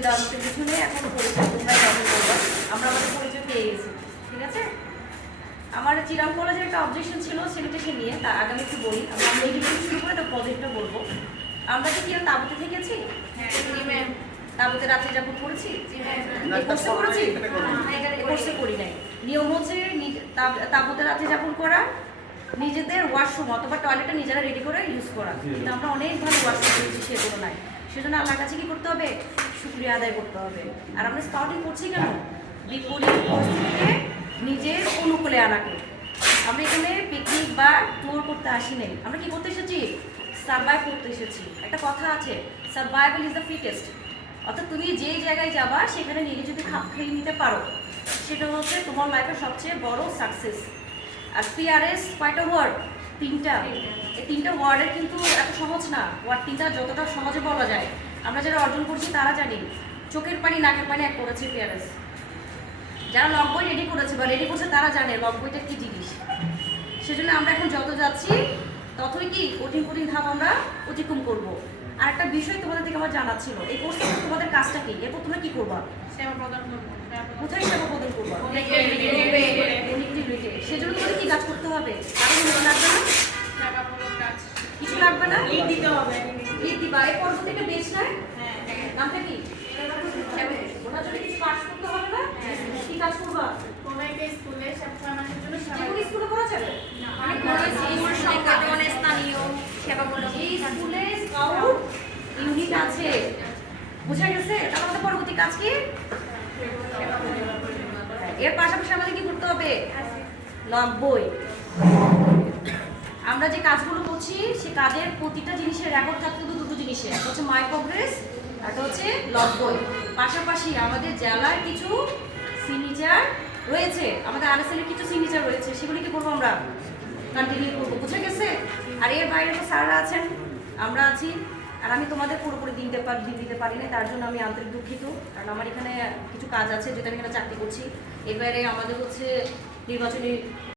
পরিচয় দেওয়ার মতো কিছু নেই, এখন পরিচয় তোমরা কেমন করবো, আমরা আমাদের পরিচয় পেয়ে গেছি। ঠিক আছে, আমার চিরাং কলেজের একটা অবজেকশন ছিল ছেলেটাকে নিয়ে, তার আগে আমি একটু বলি। আমরা এডিটিং শুরু করে একটা প্রজেক্টটা বলবো। আমরা কি চিরাং তাঁবুতে থেকেছি? হ্যাঁ, তাঁবুতে রাত্রে যাপন করেছি, কোর্সে করেছি, কোর্সে করি নাই। নিয়ম হচ্ছে তাঁবুতে রাত্রে যাপন করা, নিজেদের ওয়াশরুম অথবা টয়লেটটা নিজেরা রেডি করে ইউজ করা। কিন্তু আমরা অনেক ভালো ওয়াশরুম করেছি সে তুলনায়। সেজন্য আল্লাহর কাছে কি করতে হবে? শুকরিয়া আদায় করতে হবে। আর আমরা স্কাউটিং করছি কেন? বিপরীত পরিস্থিতিতে নিজের অনুকূলে আনাকে। আমরা এখানে পিকনিক বা ট্যুর করতে আসি নাই, আমরা কি করতে এসেছি? সার্ভাইভ করতে এসেছি। একটা কথা আছে, সার্ভাইভাল ইজ দ্য ফিটেস্ট। অর্থাৎ তুমি যেই জায়গায় যাবা সেখানে নিজে যদি খাপ খেয়ে নিতে পারো, সেটা হচ্ছে তোমার লাইফের সবচেয়ে বড় সাকসেস। আর পিআরএস কয়টা ওয়ার্ড? তিনটা। এই তিনটা ওয়ার্ডের কিন্তু এত সহজ না। ওয়ার্ড তিনটা যতটা সহজে বলা যায়, আমরা যারা অর্জন করছি তারা জানি। চোখের পানি নাকের পানি এক করেছে পিআরএস। যারা লগ বই রেডি করেছে বা রেডি করছে তারা জানে লগ বইটা কী জিনিস। সেজন্য আমরা এখন যত যাচ্ছি ততই কি কঠিন কঠিন ধাপ আমরা অতিক্রম করব। আর একটা বিষয় তোমাদের থেকে আমার জানা ছিল, এই কোর্সে তোমাদের কাজটা কি? এরপর তোমরা কি করবা? সেবা প্রদান করবো। কোথায় সেবা প্রদান করবা? সেজন্য তোমাদের কি কাজ করতে হবে? আরো কিছু লাগবে না? কিছু লাগবে না? লিড দিতে হবে। লিড দিবা। এই পদ্ধতিটা বেশ নয়? হ্যাঁ। নামটা কি? ওনার জন্য কিছু কাজ করতে হবে না? কি কাজ করবা? কোনো একটা স্কুলে সবসময় মানুষের জন্য সেবা। স্কুলে করা যাবে? মানে কোনো স্কুল সংগঠন স্থানীয় সেবামূলক এই স্কুলে স্কাউট ইউনিট আছে। বুঝা গেছে? তাহলে আমাদের পরবর্তী কাজ কি? এর পাশাপাশি আমাদের কি করতে হবে? লগ বই। আমরা যে কাজগুলো করছি সে কাজের প্রতিটা জিনিসের রেকর্ড থাকতে হবে দুটো জিনিসে, একটা হচ্ছে মাই প্রোগ্রেস, একটা হচ্ছে লগ বই। পাশাপাশি আমাদের জেলার কিছু সিগনেচার রয়েছে, আমাদের আরএসএল এর কিছু সিগনেচার রয়েছে, সেগুলি কি করবো? আমরা কন্টিনিউ করবো। বুঝে গেছে? আর এর বাইরে তো স্যাররা আছেন, আমরা আছি। আর আমি তোমাদের পুরোপুরি দিতে পারি না, তার জন্য আমি আন্তরিক দুঃখিত। কারণ আমার এখানে কিছু কাজ আছে যেটা আমি এখানে চাকরি করছি। এর বাইরে আমাদের হচ্ছে নির্বাচনী